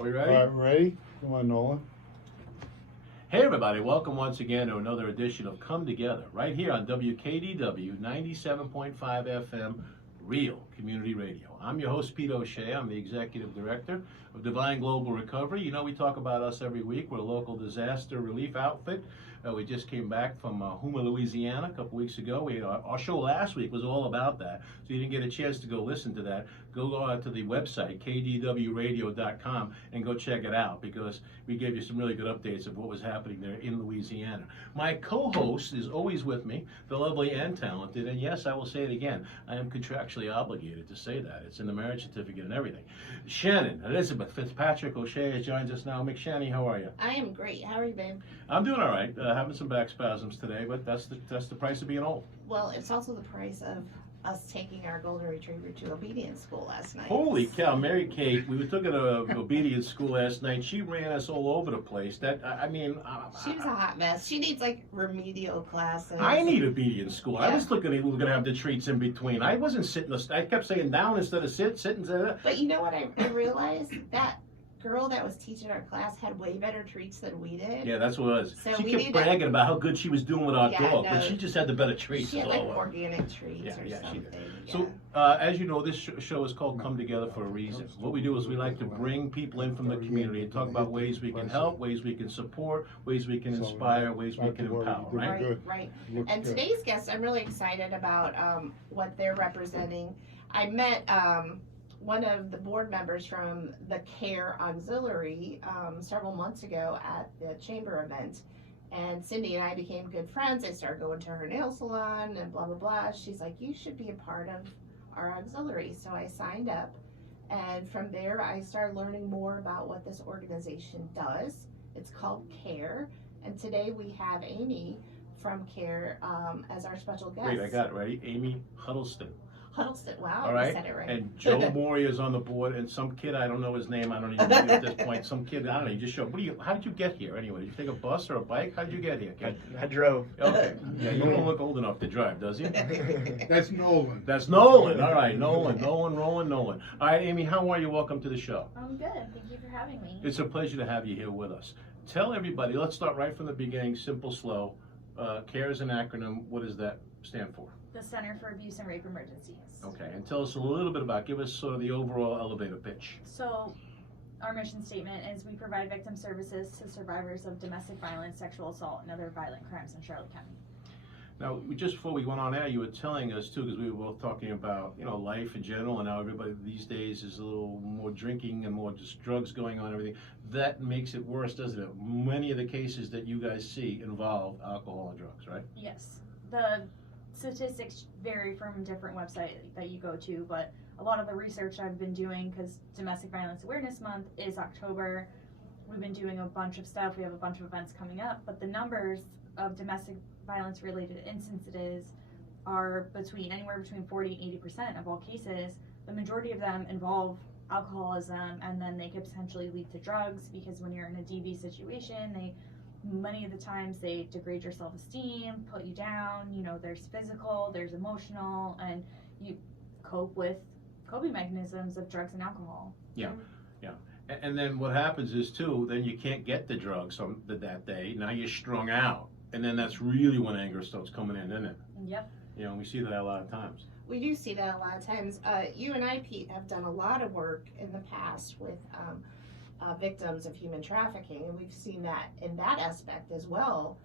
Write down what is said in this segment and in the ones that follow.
Are we ready? All right, ready? Come on, Nolan. Hey everybody, welcome once again to another edition of Come Together, right here on WKDW 97.5 FM, Real Community Radio. I'm your host, Pete O'Shea. I'm the Executive Director of Divine Global Recovery. You know, we talk about us every week. We're a local disaster relief outfit. We just came back from Houma, Louisiana a couple weeks ago. Our show last week was all about that. So you didn't get a chance to go listen to that. Go to the website, kdwradio.com, and go check it out because we gave you some really good updates of what was happening there in Louisiana. My co-host is always with me, the lovely and talented, and yes, I will say it again, I am contractually obligated to say that. It's in the marriage certificate and everything. Shannon Elizabeth Fitzpatrick O'Shea joins us now. McShanny, how are you? I am great. How are you, babe? I'm doing all right. Having some back spasms today, but that's the price of being old. Well, it's also the price of us taking our golden retriever to obedience school last night. Holy cow, Mary Kate! We took her to obedience school last night. She ran us all over the place. She was a hot mess. She needs like remedial classes. I need obedience school. Yeah. I was looking at we were going to have the treats in between. I wasn't sitting. I kept saying down instead of sitting. But you know what? I realized that girl that was teaching our class had way better treats than we did. Yeah, that's what it was. So she we kept need bragging about how good she was doing with our dog, no, but she just had the better treats. She had like organic treats or she something. did. Yeah. So, as you know, this show is called Come Together for a reason. What we do is we like to bring people in from the community and talk about ways we can help, ways we can support, ways we can inspire, ways we can empower, right? Right. And today's guest, I'm really excited about what they're representing. I met one of the board members from the C.A.R.E auxiliary several months ago at the chamber event, and Cindy and I became good friends. I started going to her nail salon and blah blah blah. She's like, you should be a part of our auxiliary. So I signed up, and from there I started learning more about what this organization does. It's called C.A.R.E, and today we have Amy from C.A.R.E as our special guest. Great, I got it right. Amy Huddleston. Huddleston, wow, All right. you said it right. And Joe Moria is on the board, and some kid, I don't know his name, I don't even know at this point, some kid, I don't know, you just showed, how did you get here anyway? Did you take a bus or a bike? How did you get here, kid? I drove. Okay, yeah, you don't look old enough to drive, does he? That's Nolan. That's Nolan, all right, Nolan. All right, Amy, how are you? Welcome to the show. I'm good, thank you for having me. It's a pleasure to have you here with us. Tell everybody, let's start right from the beginning, simple, slow. C.A.R.E is an acronym, what does that stand for? The Center for Abuse and Rape Emergencies. Okay, and tell us a little bit about, give us sort of the overall elevator pitch. So, our mission statement is we provide victim services to survivors of domestic violence, sexual assault, and other violent crimes in Charlotte County. Now, just before we went on air, you were telling us too, because we were both talking about, you know, life in general, and how everybody these days is a little more drinking and more just drugs going on and everything. That makes it worse, doesn't it? Many of the cases that you guys see involve alcohol and drugs, right? Yes. The statistics vary from different websites that you go to, but a lot of the research I've been doing, because Domestic Violence Awareness Month is October, we've been doing a bunch of stuff, we have a bunch of events coming up, but the numbers of domestic violence related instances are anywhere between 40 and 80% of all cases. The majority of them involve alcoholism, and then they could potentially lead to drugs, because when you're in a DV situation, many of the times they degrade your self-esteem, put you down, you know, there's physical, there's emotional, and you cope with coping mechanisms of drugs and alcohol. Yeah, yeah. And then what happens is too, then you can't get the drugs on that day, now you're strung out. And then that's really when anger starts coming in, isn't it? Yep. You know, we see that a lot of times. We do see that a lot of times. You and I, Pete, have done a lot of work in the past with victims of human trafficking, and we've seen that in that aspect as well,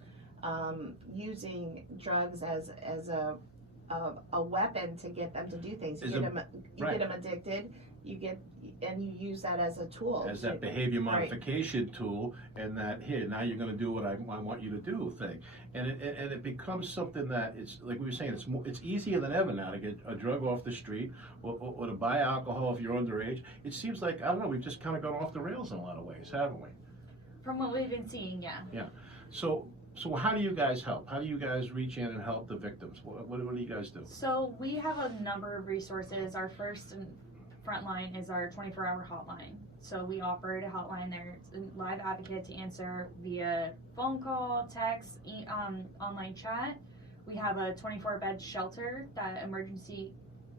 using drugs as a weapon to get them to do things. You get them addicted. And you use that as a tool. As that behavior modification tool, and that, here, now you're going to do what I want you to do thing. And it becomes something that, it's like we were saying, it's easier than ever now to get a drug off the street or to buy alcohol if you're underage. It seems like, I don't know, we've just kind of gone off the rails in a lot of ways, haven't we? From what we've been seeing, yeah. Yeah. So how do you guys help? How do you guys reach in and help the victims? What do you guys do? So we have a number of resources. Our first and front line is our 24-hour hotline. So we operate a hotline there. It's a live advocate to answer via phone call, text, online chat. We have a 24-bed shelter that emergency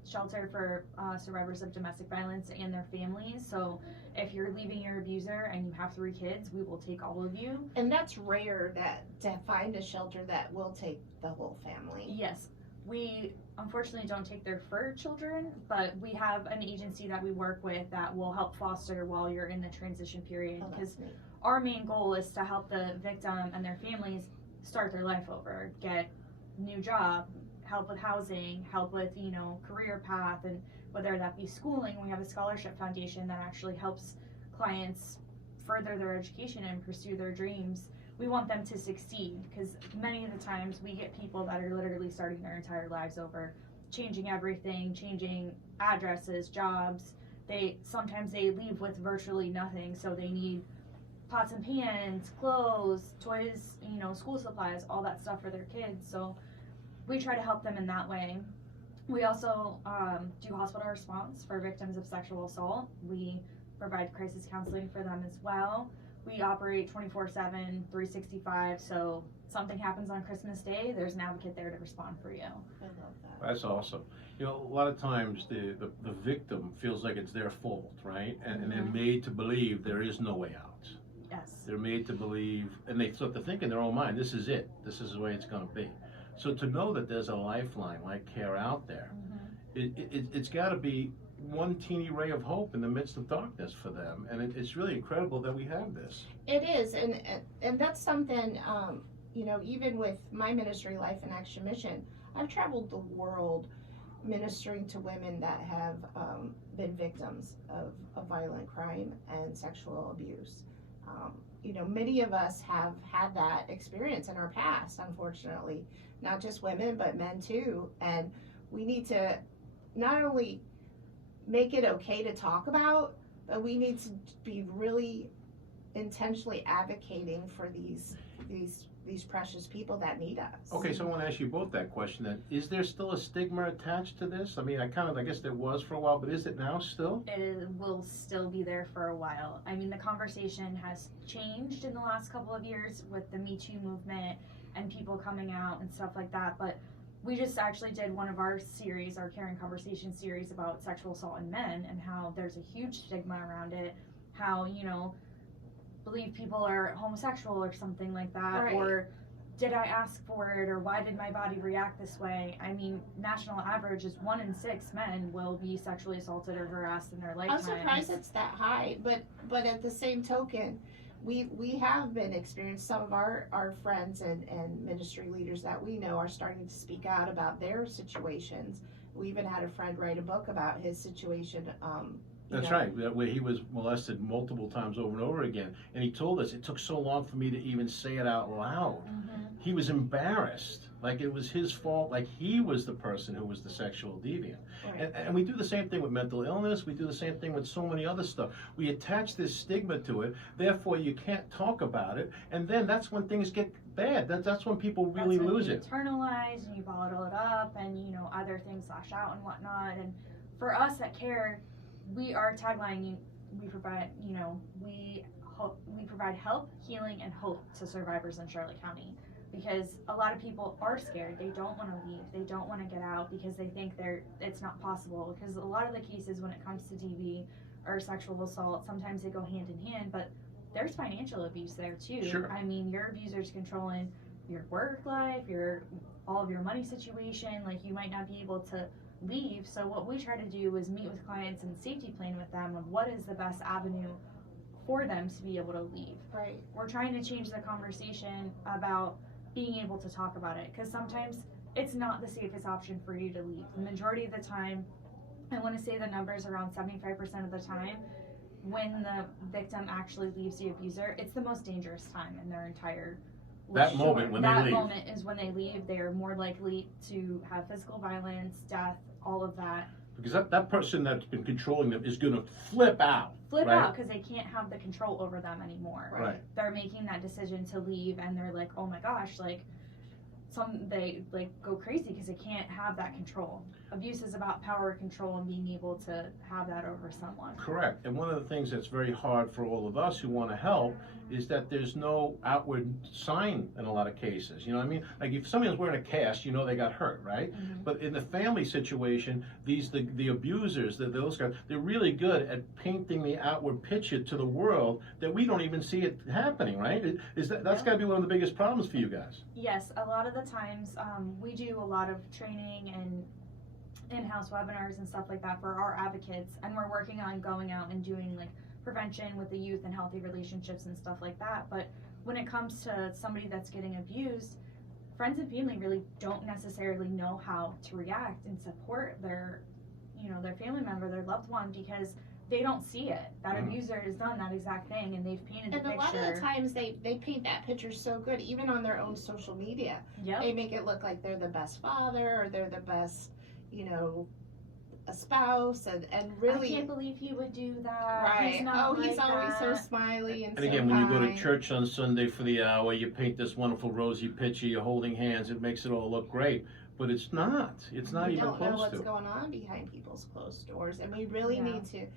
shelter for survivors of domestic violence and their families. So if you're leaving your abuser and you have 3 kids, we will take all of you. And that's rare to find a shelter that will take the whole family. Yes, we unfortunately don't take their fur children, but we have an agency that we work with that will help foster while you're in the transition period, Oh, because that's neat. our main goal is to help the victim and their families start their life over, get new job, help with housing, help with, career path, and whether that be schooling. We have a scholarship foundation that actually helps clients further their education and pursue their dreams. We want them to succeed, because many of the times we get people that are literally starting their entire lives over, changing everything, changing addresses, jobs. Sometimes they leave with virtually nothing, so they need pots and pans, clothes, toys, school supplies, all that stuff for their kids. So we try to help them in that way. We also do hospital response for victims of sexual assault. We provide crisis counseling for them as well. We operate 24/7, 365, so something happens on Christmas Day, there's an advocate there to respond for you. I love that. That's awesome. A lot of times the victim feels like it's their fault, right? And they're made to believe there is no way out. Yes. They're made to believe, and they start to think in their own mind, this is it. This is the way it's going to be. So to know that there's a lifeline like C.A.R.E out there, it's got to be one teeny ray of hope in the midst of darkness for them. And it's really incredible that we have this. It is, and that's something, even with my ministry, Life in Action Mission, I've traveled the world ministering to women that have been victims of violent crime and sexual abuse. Many of us have had that experience in our past, unfortunately, not just women, but men too. And we need to not only make it okay to talk about, but we need to be really intentionally advocating for these precious people that need us. Okay, so I want to ask you both that question then. Is there still a stigma attached to this? I mean, I guess there was for a while, but is it now still? It will still be there for a while. I mean, the conversation has changed in the last couple of years with the Me Too movement and people coming out and stuff like that, but we just actually did one of our series, our Caring Conversation series, about sexual assault in men and how there's a huge stigma around it, how, believe people are homosexual or something like that, Right. Or did I ask for it, or why did my body react this way? I mean, national average is 1 in 6 men will be sexually assaulted or harassed in their lifetime. I'm surprised it's that high, but at the same token, we have been experienced, some of our friends and ministry leaders that we know are starting to speak out about their situations. We even had a friend write a book about his situation. That's right, where he was molested multiple times over and over again. And he told us, it took so long for me to even say it out loud. He was embarrassed, like it was his fault, like he was the person who was the sexual deviant. Right. And we do the same thing with mental illness. We do the same thing with so many other stuff. We attach this stigma to it, therefore you can't talk about it, and then that's when things get bad. That's when people really lose it. Internalize and you bottle it up, and other things lash out and whatnot. And for us at C.A.R.E, our tagline, we provide we provide help, healing, and hope to survivors in Charlotte County, because a lot of people are scared. They don't want to leave. They don't want to get out because they think it's not possible. Because a lot of the cases when it comes to DV or sexual assault, sometimes they go hand in hand, but there's financial abuse there too. Sure. I mean, your abuser's controlling your work life, all of your money situation. Like, you might not be able to leave. So what we try to do is meet with clients and safety plan with them of what is the best avenue for them to be able to leave. Right. We're trying to change the conversation about being able to talk about it, because sometimes it's not the safest option for you to leave. The majority of the time, I want to say the numbers around 75% of the time, when the victim actually leaves the abuser, it's the most dangerous time in their entire life. That moment when they leave. That moment is when they leave. They are more likely to have physical violence, death, all of that. Because that person that's been controlling them is going to flip out. Flip right? out because they can't have the control over them anymore. Right. They're making that decision to leave, and they're like, oh my gosh, like, they like go crazy because they can't have that control. Abuse is about power, control, and being able to have that over someone. Correct. And one of the things that's very hard for all of us who want to help is that there's no outward sign in a lot of cases. You know what I mean? Like if somebody's wearing a cast, you know they got hurt, right? Mm-hmm. But in the family situation, the abusers, those guys, they're really good at painting the outward picture to the world that we don't even see it happening, right? That's got to be one of the biggest problems for you guys. Yes, a lot of the times we do a lot of training and in-house webinars and stuff like that for our advocates, and we're working on going out and doing like prevention with the youth and healthy relationships and stuff like that. But when it comes to somebody that's getting abused, friends and family really don't necessarily know how to react and support their family member, their loved one, because they don't see it. That abuser has done that exact thing, and they've painted the And a picture. lot of the times they paint that picture so good, even on their own social media. Yep. They make it look like they're the best father, or they're the best, a spouse, and really. I can't believe he would do that. Right. He's not He's like always so that. smiley and And so again, when you go to kind. church on Sunday for the hour, you paint this wonderful rosy picture, you're holding hands, it makes it all look great. But it's not. It's not We even don't know close what's to. going on behind people's closed doors, and we really Yeah. need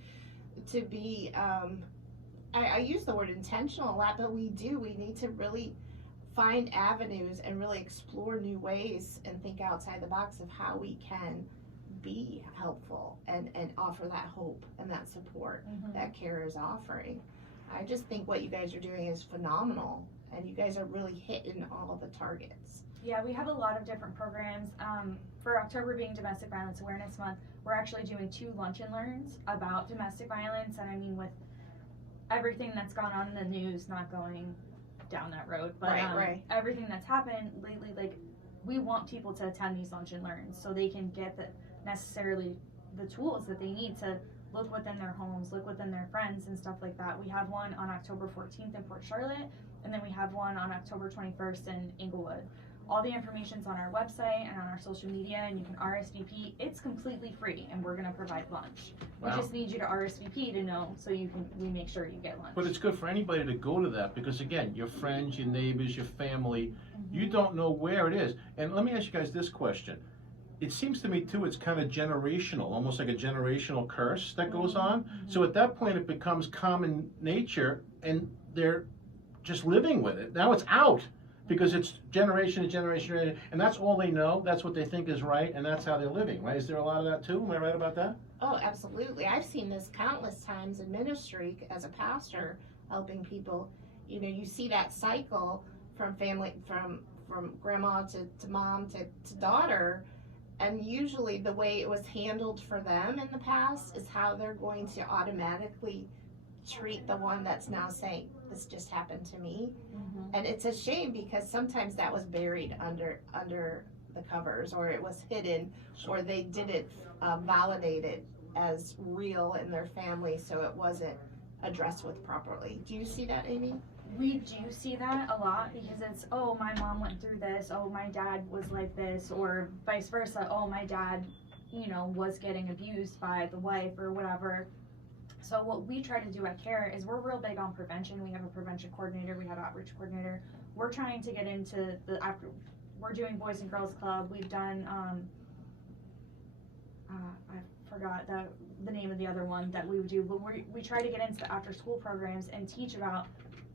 to be. I use the word intentional a lot, but we need to really find avenues and really explore new ways and think outside the box of how we can be helpful and offer that hope and that support Mhm. that C.A.R.E is offering. I just think what you guys are doing is phenomenal, and you guys are really hitting all of the targets. Yeah, we have a lot of different programs. For October being Domestic Violence Awareness Month, we're actually doing 2 lunch and learns about domestic violence. And I mean, with everything that's gone on in the news, not going down that road, but Right. everything that's happened lately, like, we want people to attend these lunch and learns so they can get necessarily the tools that they need to look within their homes, look within their friends and stuff like that. We have one on October 14th in Port Charlotte, and then we have one on October 21st in Inglewood. All the information's on our website and on our social media, and you can RSVP. It's completely free, and we're gonna provide lunch. Wow. We just need you to RSVP to know, so we make sure you get lunch. But it's good for anybody to go to that because, again, your friends, your neighbors, your family, you don't know where it is. And let me ask you guys this question. It seems to me, too, it's kind of generational, almost like a generational curse that goes on. So at that point, it becomes common nature, and they're just living with it. Now it's out because it's generation to generation, and that's all they know. That's what they think is right, and that's how they're living, right? Is there a lot of that, too? Am I right about that? Oh, absolutely. I've seen this countless times in ministry as a pastor, helping people. You see that cycle from family, from grandma to mom to daughter, and usually the way it was handled for them in the past is how they're going to automatically treat the one that's now saying, this just happened to me. And it's a shame because sometimes that was buried under the covers, or it was hidden, or they didn't validate it as real in their family, so it wasn't addressed with properly. Do you see that, Amy? We do see that a lot because it's, oh, my mom went through this, oh, my dad was like this, or vice versa, oh, my dad, was getting abused by the wife or whatever. So what we try to do at C.A.R.E is we're real big on prevention. We have a prevention coordinator, we have an outreach coordinator. We're trying to get into we're doing Boys and Girls Club. We've done, I forgot the name of the other one that we would do, but we try to get into the after school programs and teach about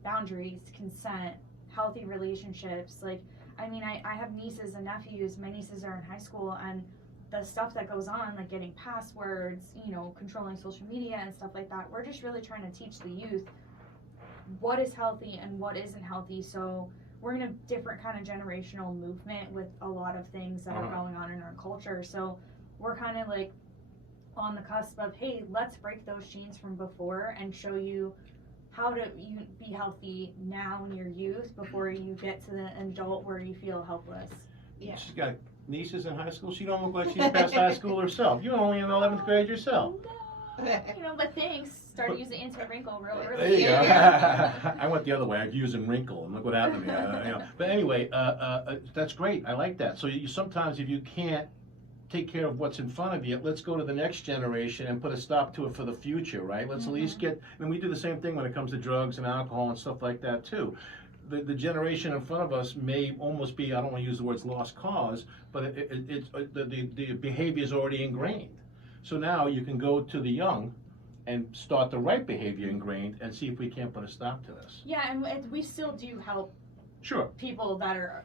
boundaries, consent, healthy relationships. Like, I mean, I have nieces and nephews. My nieces are in high school, and the stuff that goes on, like getting passwords, controlling social media and stuff like that, we're just really trying to teach the youth what is healthy and what isn't healthy. So we're in a different kind of generational movement with a lot of things that are going on in our culture. So we're kind of like on the cusp of, hey, let's break those chains from before and show you how to be healthy now in your youth before you get to the adult where you feel helpless. Yeah. She's got nieces in high school. She don't look like she's past high school herself. You're only in 11th grade yourself. But thanks. Started using anti-wrinkle real early. There you go. I went the other way. I used a wrinkle, and look what happened to me. But anyway, that's great. I like that. So you sometimes, if you can't take care of what's in front of you, let's go to the next generation and put a stop to it for the future, right? Let's at least get, and we do the same thing when it comes to drugs and alcohol and stuff like that too. the generation in front of us may almost be, I don't want to use the words lost cause, but the behavior is already ingrained. So now you can go to the young and start the right behavior ingrained and see if we can't put a stop to this. Yeah, and we still do help Sure. people that are,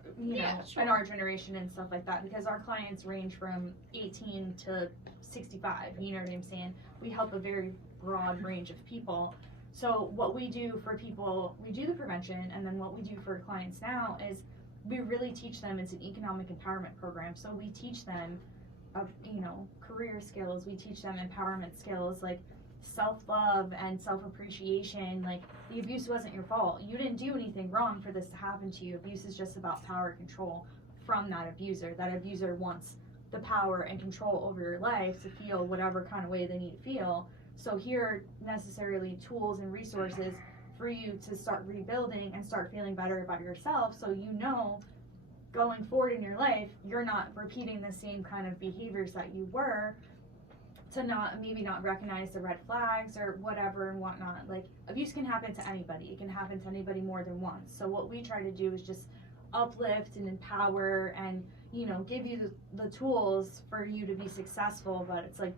Sure. in our generation and stuff like that, because our clients range from 18 to 65, you know what I'm saying? We help a very broad range of people. So what we do for people, we do the prevention, and then what we do for clients now is we really teach them. It's an economic empowerment program, so we teach them career skills, we teach them empowerment skills like self-love and self-appreciation. Like, the abuse wasn't your fault, you didn't do anything wrong for this to happen to you. Abuse is just about power and control from that abuser. That abuser wants the power and control over your life to feel whatever kind of way they need to feel. So here are necessarily tools and resources for you to start rebuilding and start feeling better about yourself, so going forward in your life, you're not repeating the same kind of behaviors that you were, to maybe not recognize the red flags or whatever and whatnot. Like, abuse can happen to anybody. It can happen to anybody more than once. So what we try to do is just uplift and empower and, give you the tools for you to be successful. But it's like,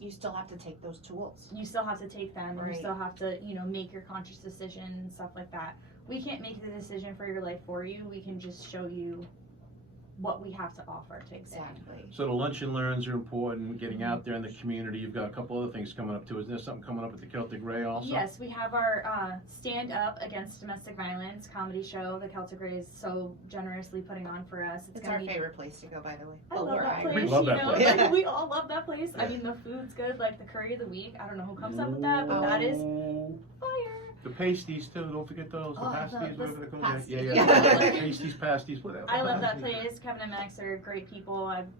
You still have to take those tools. you still have to take them, and Right. you still have to, make your conscious decision and stuff like that. We can't make the decision for your life for you. We can just show you what we have to offer to Exactly. So the lunch and learns are important, getting out there in the community. You've got a couple other things coming up too. Isn't there something coming up at the Celtic Ray also? Yes, we have our Stand Up Against Domestic Violence comedy show. The Celtic Ray is so generously putting on for us. It's gonna our be favorite place to go, by the way. I love We're that Irish. place. We love that place. Yeah. Like, we all love that place. I Yeah. mean, the food's good. Like the curry of the week. I don't know who comes up with that, but that is fire. The pasties too, don't forget those. The Oh, I love pasties, those whatever they're called. pasties. Yeah. Yeah. Pasties, pasties, whatever. I love that place. Kevin and Max are great people. I'm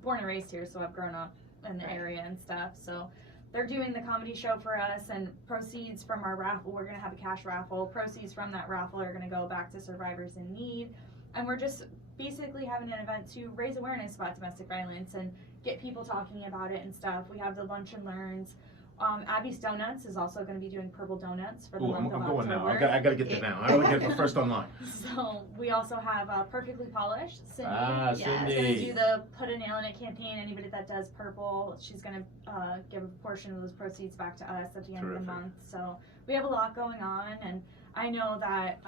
born and raised here, so I've grown up in the Right. area and stuff. So they're doing the comedy show for us, and proceeds from our raffle, we're gonna have a cash raffle. Proceeds from that raffle are gonna go back to survivors in need, and we're just basically having an event to raise awareness about domestic violence and get people talking about it and stuff. We have the lunch and learns. Abby's Donuts is also going to be doing purple donuts for the Ooh, month I'm of going now. October. I gotta get there now. I gotta get first online. So we also have Perfectly Polished. Cindy Ah, is going to Cindy. do the Put a Nail in It campaign. Anybody that does purple, she's going to give a portion of those proceeds back to us at the end of Terrific. the month. So we have a lot going on, and I know that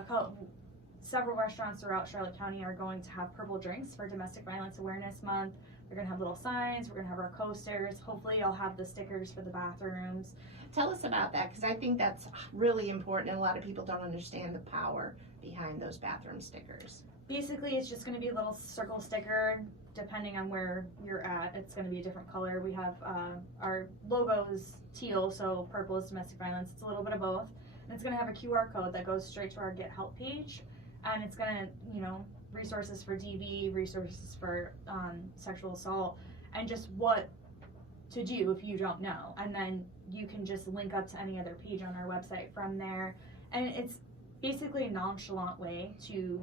several restaurants throughout Charlotte County are going to have purple drinks for Domestic Violence Awareness Month. They're going to have little signs. We're going to have our coasters. Hopefully I'll have the stickers for the bathrooms. Tell us about that, because I think that's really important, and a lot of people don't understand the power behind those bathroom stickers. Basically, it's just going to be a little circle sticker. Depending on where you're at, it's going to be a different color. We have our logo is teal, so purple is domestic violence. It's a little bit of both. And it's going to have a QR code that goes straight to our Get Help page. And it's going to, resources for DV, resources for sexual assault, and just what to do if you don't know. And then you can just link up to any other page on our website from there. And it's basically a nonchalant way to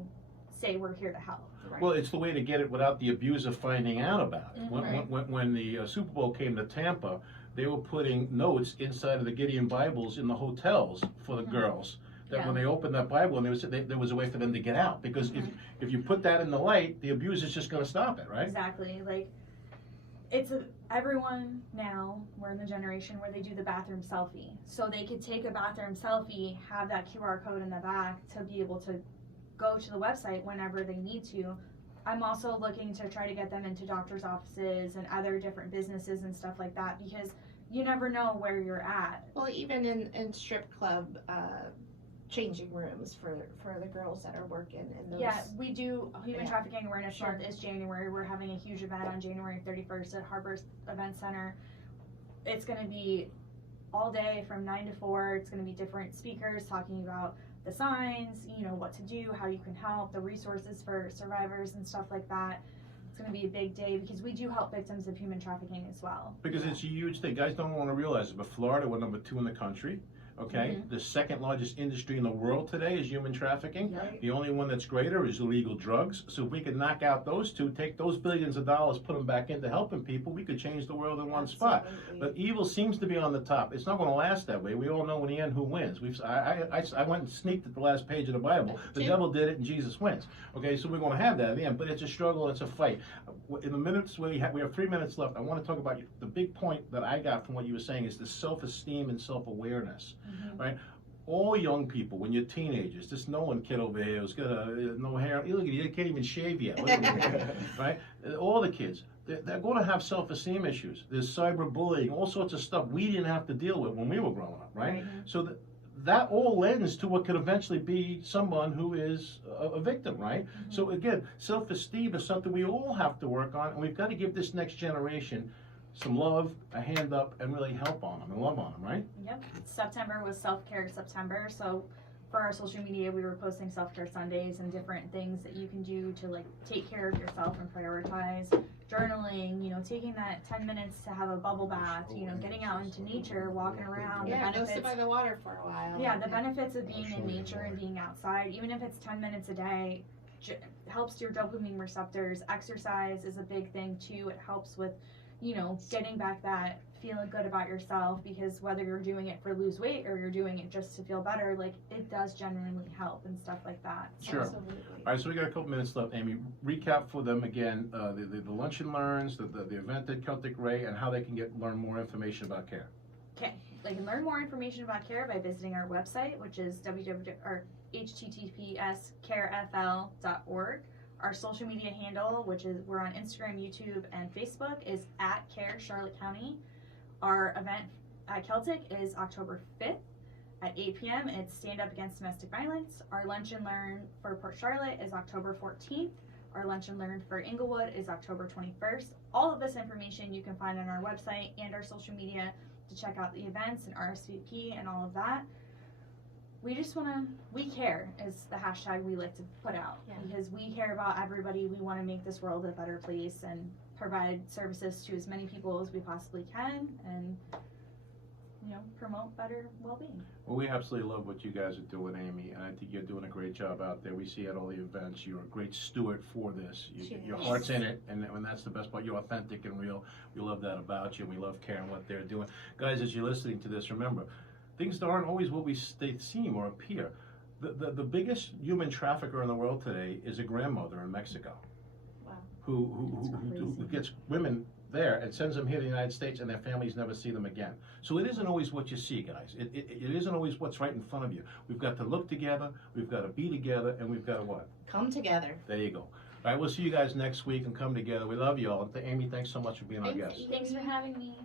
say we're here to help. Right. Well, it's the way to get it without the abuser finding out about it. Mhm. When the Super Bowl came to Tampa, they were putting notes inside of the Gideon Bibles in the hotels for the Mhm. girls. That Yeah. when they opened that Bible, and there was a way for them to get out. Because if you put that in the light, the abuser's just going to stop it, right? Exactly. Like, everyone now, we're in the generation where they do the bathroom selfie. So they could take a bathroom selfie, have that QR code in the back to be able to go to the website whenever they need to. I'm also looking to try to get them into doctor's offices and other different businesses and stuff like that, because you never know where you're at. Well, even in strip club changing rooms for the girls that are working in those. Yeah, we do Human Yeah. Trafficking Awareness Sure. Month is January. We're having a huge event on January 31st at Harbor Event Center. It's going to be all day from 9 to 4. It's going to be different speakers talking about the signs, what to do, how you can help, the resources for survivors and stuff like that. It's going to be a big day because we do help victims of human trafficking as well. Because it's a huge thing. Guys don't want to realize it, but Florida, we're number 2 in the country. Okay, the second largest industry in the world today is human trafficking. Right. The only one that's greater is illegal drugs. So if we could knock out those two, take those billions of dollars, put them back into helping people, we could change the world in one spot. Absolutely. But evil seems to be on the top. It's not going to last that way. We all know in the end who wins. I went and sneaked at the last page of the Bible. The devil did it, and Jesus wins. Okay, so we're going to have that at the end. But it's a struggle. It's a fight. In the minutes we have 3 minutes left. I want to talk about the big point that I got from what you were saying is the self-esteem and self-awareness, right? All young people, when you're teenagers, this Nolan kid over here who's got no hair, look at you, he can't even shave yet, look at him, right? All the kids, they're going to have self-esteem issues. There's cyberbullying, all sorts of stuff we didn't have to deal with when we were growing up, right? So that all lends to what could eventually be someone who is a victim, right? So again, self-esteem is something we all have to work on, and we've got to give this next generation some love, a hand up, and really help on them and love on them, right? Yep. September was self-care September, so for our social media, we were posting self-care Sundays and different things that you can do to like take care of yourself and prioritize. Journaling, you know, taking that 10 minutes to have a bubble bath, you know, getting out into nature, walking around. Yeah, the go sit benefits, by the water for a while. yeah, the benefits of being in nature and being outside, even if it's 10 minutes a day, helps your dopamine receptors. Exercise is a big thing too. It helps with, you know, getting back that feeling good about yourself, because whether you're doing it for lose weight or you're doing it just to feel better, like it does genuinely help and stuff like that. Sure. Absolutely. All right, so we got a couple minutes left. Amy, recap for them again the lunch and learns, the event at Celtic Ray, and how they can learn more information about C.A.R.E. Okay, they can learn more information about C.A.R.E. by visiting our website, which is https://carefl.org. Our social media handle, which is we're on Instagram, YouTube, and Facebook, is at C.A.R.E. Charlotte County. Our event at Celtic is October 5th at 8 p.m. It's Stand Up Against Domestic Violence. Our Lunch and Learn for Port Charlotte is October 14th. Our Lunch and Learn for Inglewood is October 21st. All of this information you can find on our website and our social media to check out the events and RSVP and all of that. We just want to, we care is the hashtag we like to put out, because we care about everybody. We want to make this world a better place and provide services to as many people as we possibly can, and, you know, promote better well-being. Well, we absolutely love what you guys are doing, Amy, and I think you're doing a great job out there. We see you at all the events. You're a great steward for this. Your heart's in it, and that's the best part. You're authentic and real. We love that about you. We love C.A.R.E. and what they're doing. Guys, as you're listening to this, remember, things aren't always what they seem or appear. The biggest human trafficker in the world today is a grandmother in Mexico. Wow. Who gets women there and sends them here to the United States, and their families never see them again. So it isn't always what you see, guys. It isn't always what's right in front of you. We've got to look together, we've got to be together, and we've got to what? Come together. There you go. All right, we'll see you guys next week and come together. We love you all. And Amy, thanks so much for being our guest. Thanks for having me.